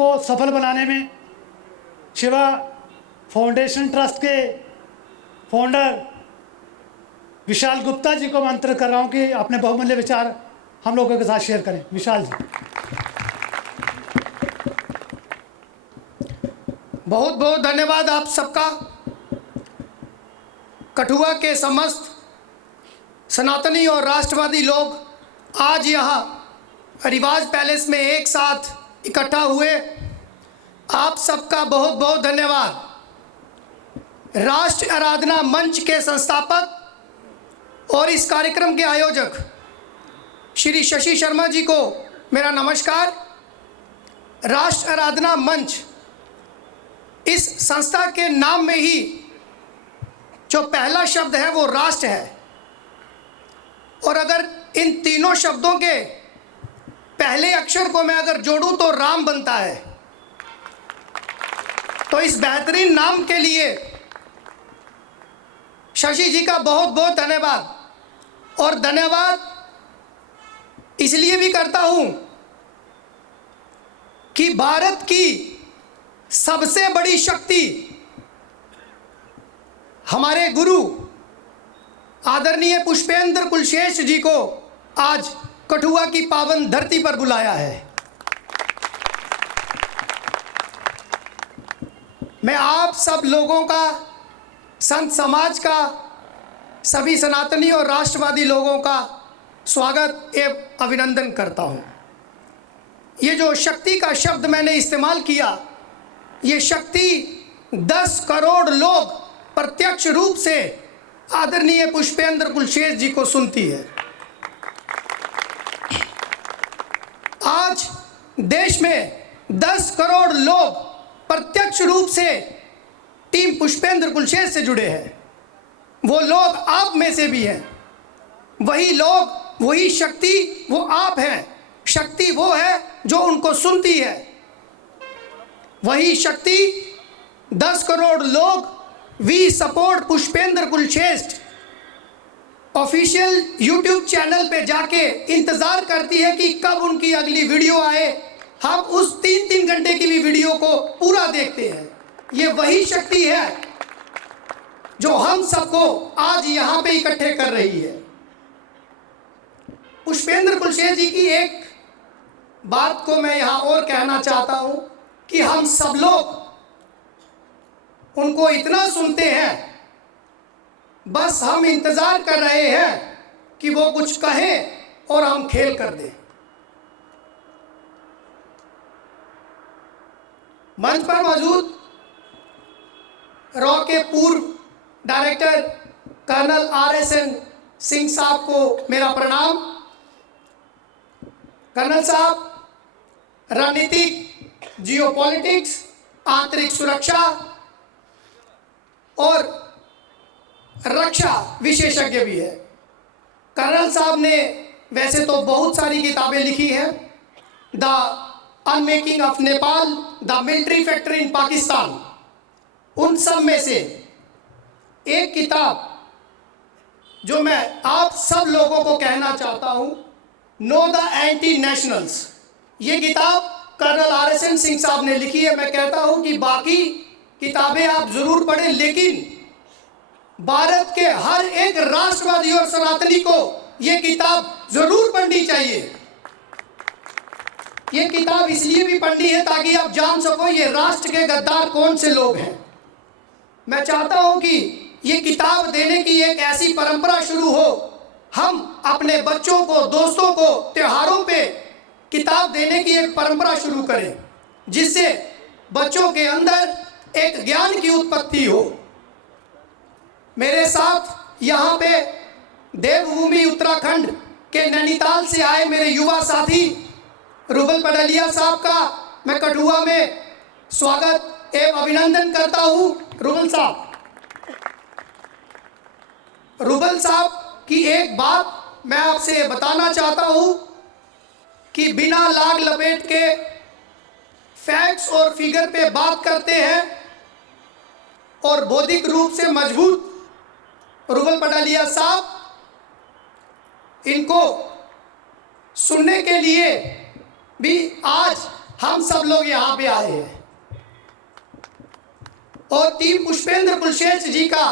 को सफल बनाने में शिवा फाउंडेशन ट्रस्ट के फाउंडर विशाल गुप्ता जी को मैं आमंत्रित कर रहा हूं कि अपने बहुमूल्य विचार हम लोगों के साथ शेयर करें। विशाल जी। बहुत बहुत धन्यवाद आप सबका। कठुआ के समस्त सनातनी और राष्ट्रवादी लोग आज यहाँ रिवाज पैलेस में एक साथ इकट्ठा हुए, आप सबका बहुत बहुत धन्यवाद। राष्ट्र आराधना मंच के संस्थापक और इस कार्यक्रम के आयोजक श्री शशि शर्मा जी को मेरा नमस्कार। राष्ट्र आराधना मंच, इस संस्था के नाम में ही जो पहला शब्द है वो राष्ट्र है, और अगर इन तीनों शब्दों के पहले अक्षर को मैं अगर जोड़ूं तो राम बनता है। तो इस बेहतरीन नाम के लिए शशि जी का बहुत बहुत धन्यवाद। और धन्यवाद इसलिए भी करता हूं कि भारत की सबसे बड़ी शक्ति हमारे गुरु आदरणीय पुष्पेंद्र कुलशेष जी को आज कठुआ की पावन धरती पर बुलाया है। मैं आप सब लोगों का, संत समाज का, सभी सनातनी और राष्ट्रवादी लोगों का स्वागत एवं अभिनंदन करता हूं। ये जो शक्ति का शब्द मैंने इस्तेमाल किया, ये शक्ति 10 करोड़ लोग प्रत्यक्ष रूप से आदरणीय पुष्पेंद्र कुलशेष जी को सुनती है। आज देश में 10 करोड़ लोग प्रत्यक्ष रूप से टीम पुष्पेंद्र कुलशेष से जुड़े हैं। वो लोग आप में से भी हैं। वही लोग, वही शक्ति वो आप हैं। शक्ति वो है जो उनको सुनती है। वही शक्ति 10 करोड़ लोग we support Pushpendra Kulshreshtha official YouTube channel पे जाके इंतजार करती है कि कब उनकी अगली वीडियो आए। हम उस 3-3 घंटे की भी वीडियो को पूरा देखते हैं। ये वही शक्ति है जो हम सबको आज यहाँ पे इकट्ठे कर रही है। पुष्पेंद्र कुलशेष जी की एक बात को मैं यहाँ और कहना चाहता हूँ कि हम सब लोग उनको इतना सुनते हैं, बस हम इंतजार कर रहे हैं कि वो कुछ कहें और हम खेल कर दें। मंच पर मौजूद रॉ के पूर्व डायरेक्टर कर्नल RSN सिंह साहब को मेरा प्रणाम। कर्नल साहब रणनीतिक, जियोपॉलिटिक्स, आंतरिक सुरक्षा और रक्षा विशेषज्ञ भी है। कर्नल साहब ने वैसे तो बहुत सारी किताबें लिखी हैं। The unmaking of Nepal, the military factory in Pakistan, उन सब में से एक किताब जो मैं आप सब लोगों को कहना चाहता हूं, नो द एंटी नेशनल्स, ये किताब कर्नल RSN सिंह साहब ने लिखी है। मैं कहता हूं कि बाकी किताबें आप जरूर पढ़ें, लेकिन भारत के हर एक राष्ट्रवादी और सनातनी को यह किताब जरूर पढ़नी चाहिए। यह किताब इसलिए भी पढ़नी है ताकि आप जान सको ये राष्ट्र के गद्दार कौन से लोग हैं। मैं चाहता हूं कि ये किताब देने की एक ऐसी परंपरा शुरू हो। हम अपने बच्चों को, दोस्तों को त्योहारों पे किताब देने की एक परंपरा शुरू करें, जिससे बच्चों के अंदर एक ज्ञान की उत्पत्ति हो। मेरे साथ यहाँ पे देवभूमि उत्तराखंड के नैनीताल से आए मेरे युवा साथी रुबल पडलिया साहब का मैं कठुआ में स्वागत एवं अभिनंदन करता हूँ। रुबल साहब की एक बात मैं आपसे बताना चाहता हूँ कि बिना लाग लपेट के फैक्ट्स और फिगर पे बात करते हैं और बौद्धिक रूप से मजबूत रुबल पडलिया साहब, इनको सुनने के लिए भी आज हम सब लोग यहाँ पे आए हैं और टीम पुष्पेंद्र कुलशेष जी का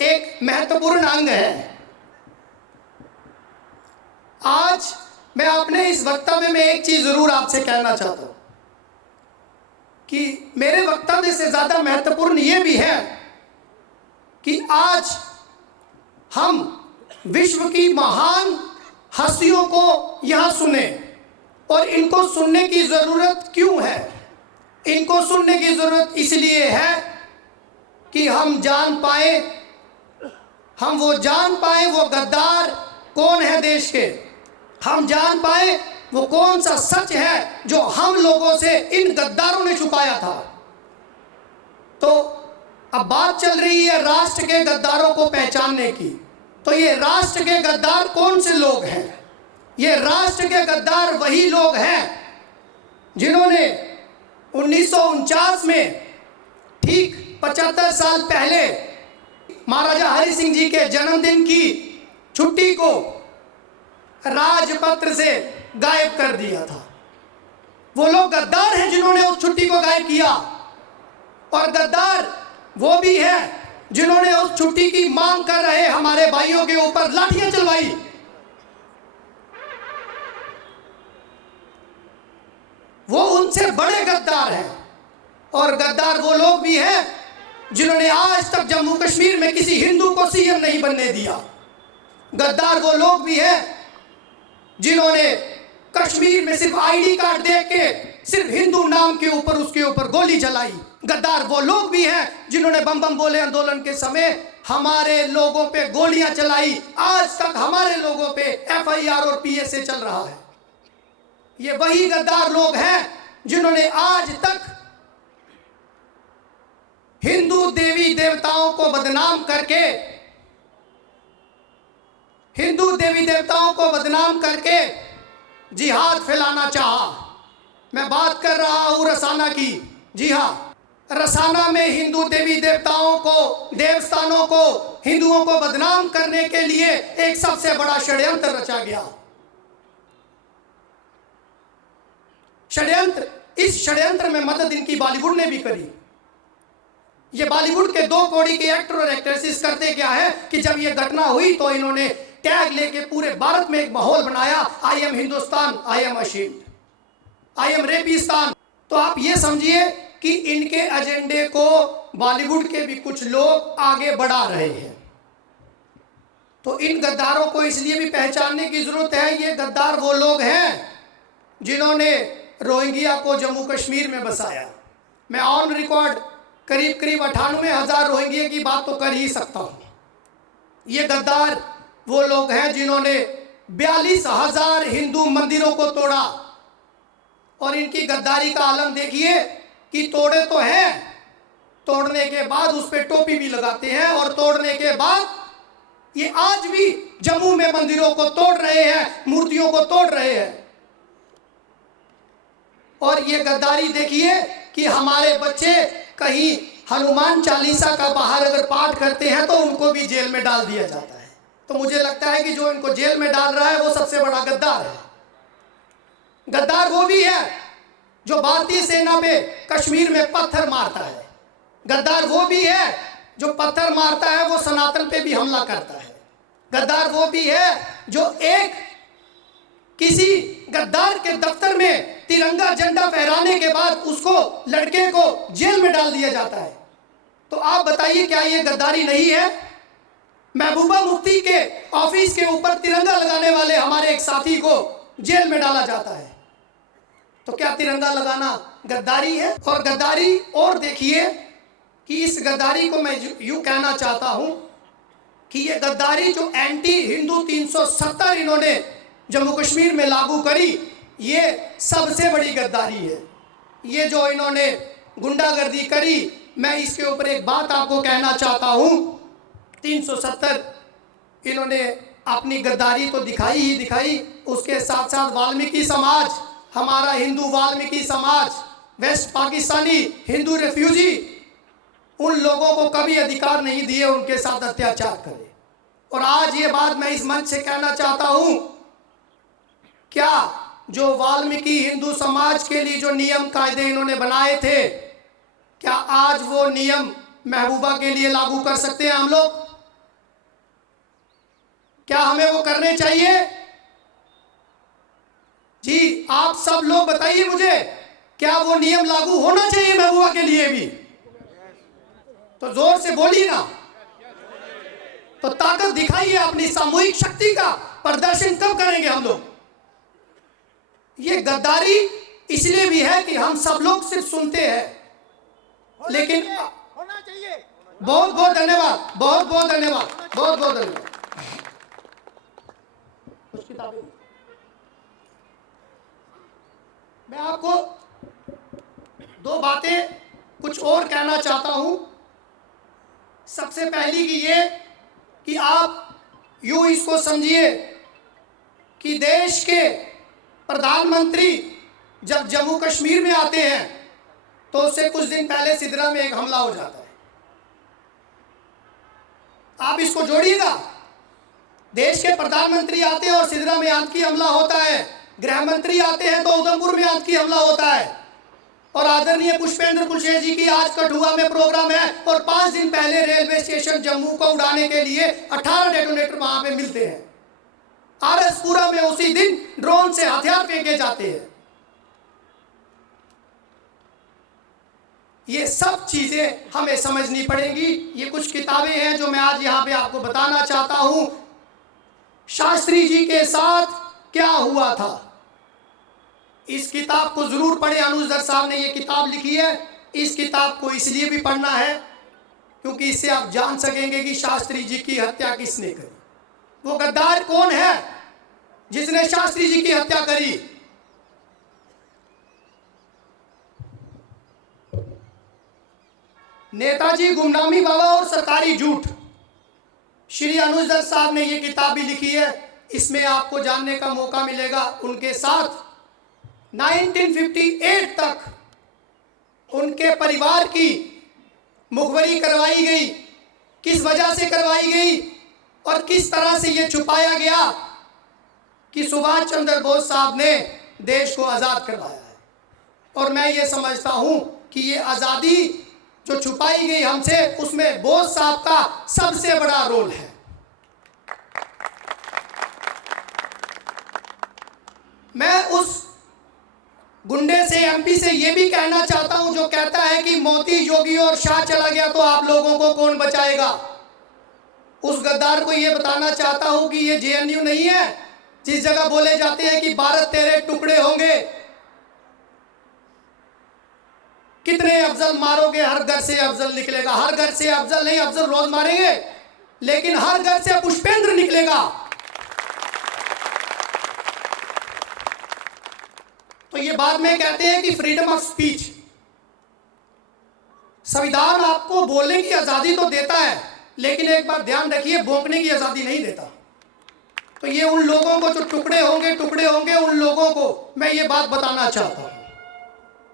एक महत्वपूर्ण अंग है। आज मैं अपने इस वक्तव्य में एक चीज जरूर आपसे कहना चाहता हूं कि मेरे वक्तव्य से ज्यादा महत्वपूर्ण यह भी है कि आज हम विश्व की महान हस्तियों को यहां सुने। और इनको सुनने की जरूरत क्यों है? इनको सुनने की जरूरत इसलिए है कि हम जान पाए, हम वो जान पाए वो गद्दार कौन है देश के, हम जान पाए वो कौन सा सच है जो हम लोगों से इन गद्दारों ने छुपाया था। तो अब बात चल रही है राष्ट्र के गद्दारों को पहचानने की। तो ये राष्ट्र के गद्दार कौन से लोग हैं? ये राष्ट्र के गद्दार वही लोग हैं जिन्होंने 1949 में ठीक 75 साल पहले महाराजा हरि सिंह जी के जन्मदिन की छुट्टी को राजपत्र से गायब कर दिया था। वो लोग गद्दार हैं जिन्होंने उस छुट्टी को गायब किया। और गद्दार वो भी हैं जिन्होंने उस छुट्टी की मांग कर रहे हमारे भाइयों के ऊपर लाठियां चलवाई। वो उनसे बड़े गद्दार हैं। और गद्दार वो लोग भी हैं जिन्होंने आज तक जम्मू कश्मीर में किसी हिंदू को सीएम नहीं बनने दिया। गद्दार वो लोग भी हैं जिन्होंने कश्मीर में सिर्फ आईडी कार्ड दे के सिर्फ हिंदू नाम के ऊपर उसके ऊपर गोली चलाई। गद्दार वो लोग भी हैं जिन्होंने बम बम बोले आंदोलन के समय हमारे लोगों पे गोलियां चलाई। आज तक हमारे लोगों पे एफआईआर और पीएसए चल रहा है। ये वही गद्दार लोग हैं जिन्होंने आज तक हिंदू देवी देवताओं को बदनाम करके, हिंदू देवी देवताओं को बदनाम करके जिहाद फैलाना चाहा। मैं बात कर रहा हूं रसाना की। जी हाँ, रसाना में हिंदू देवी देवताओं को, देवस्थानों को, हिंदुओं को बदनाम करने के लिए एक सबसे बड़ा षड्यंत्र रचा गया। षड्यंत्र, इस षड्यंत्र में मदद इनकी बॉलीवुड ने भी करी। ये बॉलीवुड के 2 कौड़ी के एक्टर और एक्ट्रेसेस करते क्या है कि जब ये घटना हुई तो इन्होंने टैग लेके पूरे भारत में एक माहौल बनाया, I am Hindustan, I am ashamed, I am Rapistan. तो आप ये समझिए कि इनके एजेंडे को बॉलीवुड के भी कुछ लोग आगे बढ़ा रहे हैं। तो इन गद्दारों को इसलिए भी पहचानने की जरूरत है। ये गद्दार वो लोग हैं जिन्होंने रोहिंग्या को जम्मू कश्मीर में बसाया। मैं ऑन रिकॉर्ड करीब 98,000 रोहिंग्या की बात तो कर ही सकता हूं। ये गद्दार वो लोग हैं जिन्होंने 42,000 हिंदू मंदिरों को तोड़ा। और इनकी गद्दारी का आलम देखिए कि तोड़े तो हैं, तोड़ने के बाद उस पर टोपी भी लगाते हैं और तोड़ने के बाद ये आज भी जम्मू में मंदिरों को तोड़ रहे हैं, मूर्तियों को तोड़ रहे हैं। और ये गद्दारी देखिए कि हमारे बच्चे कहीं हनुमान चालीसा का बाहर अगर पाठ करते हैं तो उनको भी जेल में डाल दिया जाता है। तो मुझे लगता है कि जो इनको जेल में डाल रहा है वो सबसे बड़ा गद्दार है। गद्दार वो भी है जो भारतीय सेना पे कश्मीर में पत्थर मारता है। गद्दार वो भी है जो पत्थर मारता है वो सनातन पे भी हमला करता है। गद्दार वो भी है जो एक किसी गद्दार के दफ्तर में तिरंगा झंडा फहराने के बाद उसको, लड़के को जेल में डाल दिया जाता है। तो आप बताइए क्या ये गद्दारी नहीं है? महबूबा मुफ्ती के ऑफिस के ऊपर तिरंगा लगाने वाले हमारे एक साथी को जेल में डाला जाता है। तो क्या तिरंगा लगाना गद्दारी है? और गद्दारी, और देखिए कि इस गद्दारी को मैं यूं कहना चाहता हूं कि ये गद्दारी जो एंटी हिंदू 370 इन्होंने जम्मू कश्मीर में लागू करी, ये सबसे बड़ी गद्दारी है। ये जो इन्होंने गुंडागर्दी करी, मैं इसके ऊपर एक बात आपको कहना चाहता हूं। 370 इन्होंने अपनी गद्दारी तो दिखाई ही दिखाई, उसके साथ साथ वाल्मीकि समाज, हमारा हिंदू वाल्मीकि समाज, वेस्ट पाकिस्तानी हिंदू रेफ्यूजी, उन लोगों को कभी अधिकार नहीं दिए उनके साथ अत्याचार करें। और आज ये बात मैं इस मंच से कहना चाहता हूं, क्या जो वाल्मीकि हिंदू समाज के लिए जो नियम कायदे इन्होंने बनाए थे, क्या आज वो नियम महबूबा के लिए लागू कर सकते हैं हम लोग? क्या हमें वो करने चाहिए? जी, आप सब लोग बताइए मुझे, क्या वो नियम लागू होना चाहिए महबूबा के लिए भी? तो जोर से बोलिए ना, तो ताकत दिखाइए अपनी सामूहिक शक्ति का प्रदर्शन कब करेंगे हम लोग? ये गद्दारी इसलिए भी है कि हम सब लोग सिर्फ सुनते हैं, लेकिन होना चाहिए। बहुत बहुत धन्यवाद, बहुत बहुत धन्यवाद, बहुत बहुत धन्यवाद। कुछ किताबें मैं आपको दो बातें कुछ और कहना चाहता हूं। सबसे पहली की ये कि आप यूं इसको समझिए कि देश के प्रधानमंत्री जब जम्मू कश्मीर में आते हैं तो उससे कुछ दिन पहले सिदरा में एक हमला हो जाता है। आप इसको जोड़िएगा, देश के प्रधानमंत्री आते हैं और सिदरा में आतंकी हमला होता है, गृह मंत्री आते हैं तो उधमपुर में आतंकी हमला होता है, और आदरणीय पुष्पेंद्र कुशवाहा जी की आज कठुआ में प्रोग्राम है, और 5 दिन पहले रेलवे स्टेशन जम्मू को उड़ाने के लिए 18 डेटोनेटर वहां पे मिलते हैं। आरएसपुरा में उसी दिन ड्रोन से हथियार फेंके जाते हैं। ये सब चीजें हमें समझनी पड़ेंगी। ये कुछ किताबें हैं जो मैं आज यहाँ पे आपको बताना चाहता हूं। शास्त्री जी के साथ क्या हुआ था, इस किताब को जरूर पढ़ें। अनुजदर साहब ने ये किताब लिखी है। इस किताब को इसलिए भी पढ़ना है क्योंकि इससे आप जान सकेंगे कि शास्त्री जी की हत्या किसने करी, वो गद्दार कौन है जिसने शास्त्री जी की हत्या करी। नेताजी, गुमनामी बाबा और सरकारी झूठ, श्री अनुजदर साहब ने ये किताब भी लिखी है। इसमें आपको जानने का मौका मिलेगा उनके साथ 1958 तक उनके परिवार की मुखबरी करवाई गई, किस वजह से करवाई गई और किस तरह से ये छुपाया गया कि सुभाष चंद्र बोस साहब ने देश को आज़ाद करवाया है। और मैं ये समझता हूं कि ये आज़ादी जो छुपाई गई हमसे, उसमें बोस साहब का सबसे बड़ा रोल है। मैं उस गुंडे से, एमपी से ये भी कहना चाहता हूं जो कहता है कि मोदी, योगी और शाह चला गया तो आप लोगों को कौन बचाएगा। उस गद्दार को ये बताना चाहता हूं कि ये जेएनयू नहीं है जिस जगह बोले जाते हैं कि भारत तेरे टुकड़े होंगे। कितने अफजल मारोगे, हर घर से अफजल निकलेगा। हर घर से अफजल नहीं, अफजल रोज मारेंगे, लेकिन हर घर से पुष्पेंद्र निकलेगा। तो ये बाद में कहते हैं कि फ्रीडम ऑफ स्पीच, संविधान आपको बोलने की आजादी तो देता है, लेकिन एक बात ध्यान रखिए, भौंकने की आजादी नहीं देता। तो ये उन लोगों को जो टुकड़े होंगे उन लोगों को मैं ये बात बताना चाहता हूं।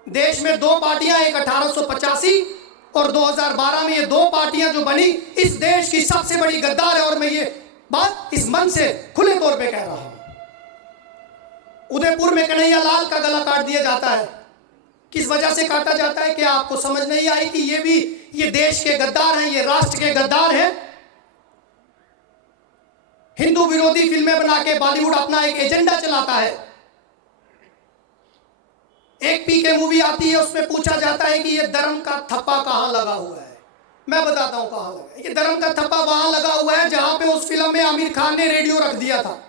देश में 2 पार्टियां, एक 1885 और 2012 में, ये 2 पार्टियां जो बनी, इस देश की सबसे बड़ी गद्दार है। और मैं ये बात इस मन से खुले तौर पे कह रहा हूं। उदयपुर में कन्हैया लाल का गला काट दिया जाता है। किस वजह से काटा जाता है, क्या आपको समझ नहीं आई कि ये भी ये देश के गद्दार हैं, ये राष्ट्र के गद्दार हैं। हिंदू विरोधी फिल्में बना के बॉलीवुड अपना एक एजेंडा चलाता है। एक पीके मूवी आती है, उसमें पूछा जाता है कि ये धर्म का थप्पा कहां लगा हुआ है। मैं बताता हूं कहां लगा है। ये धर्म का थप्पा वहां लगा हुआ है जहां पे उस फिल्म में आमिर खान ने रेडियो रख दिया था।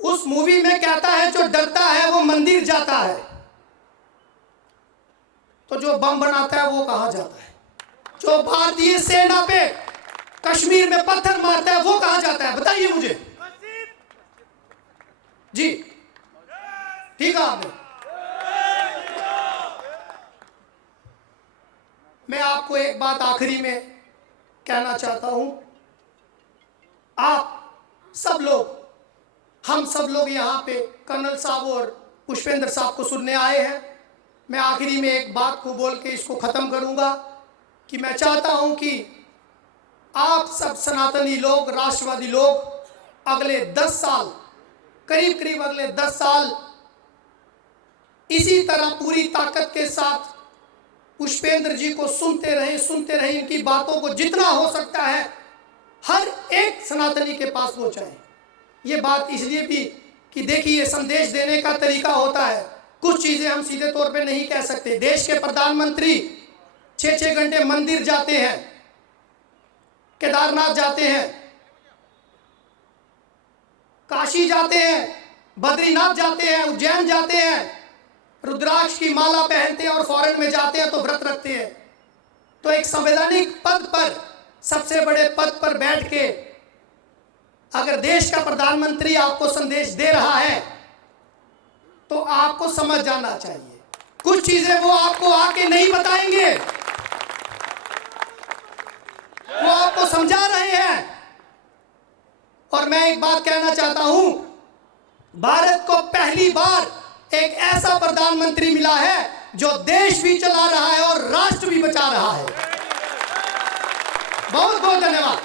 उस मूवी में कहता है जो डरता है वो मंदिर जाता है, तो जो बम बनाता है वो कहां जाता है। जो भारतीय सेना पे कश्मीर में पत्थर मारता है वो कहां जाता है, बताइए मुझे। जी ठीक है आपने। मैं आपको एक बात आखिरी में कहना चाहता हूं। आप सब लोग, हम सब लोग यहाँ पे कर्नल साहब और पुष्पेंद्र साहब को सुनने आए हैं। मैं आखिरी में एक बात को बोल के इसको ख़त्म करूँगा कि मैं चाहता हूँ कि आप सब सनातनी लोग, राष्ट्रवादी लोग अगले 10 साल, करीब करीब अगले 10 साल इसी तरह पूरी ताकत के साथ पुष्पेंद्र जी को सुनते रहे, इनकी बातों को जितना हो सकता है हर एक सनातनी के पास पहुंचाएं। ये बात इसलिए भी कि देखिए, संदेश देने का तरीका होता है, कुछ चीज़ें हम सीधे तौर पे नहीं कह सकते। देश के प्रधानमंत्री 6-6 घंटे मंदिर जाते हैं, केदारनाथ जाते हैं, काशी जाते हैं, बद्रीनाथ जाते हैं, उज्जैन जाते हैं, रुद्राक्ष की माला पहनते हैं और फॉरेन में जाते हैं तो व्रत रखते हैं। तो एक संवैधानिक पद पर, सबसे बड़े पद पर बैठ के अगर देश का प्रधानमंत्री आपको संदेश दे रहा है तो आपको समझ जाना चाहिए। कुछ चीजें वो आपको आके नहीं बताएंगे, वो आपको समझा रहे हैं। और मैं एक बात कहना चाहता हूं, भारत को पहली बार एक ऐसा प्रधानमंत्री मिला है जो देश भी चला रहा है और राष्ट्र भी बचा रहा है। बहुत बहुत धन्यवाद।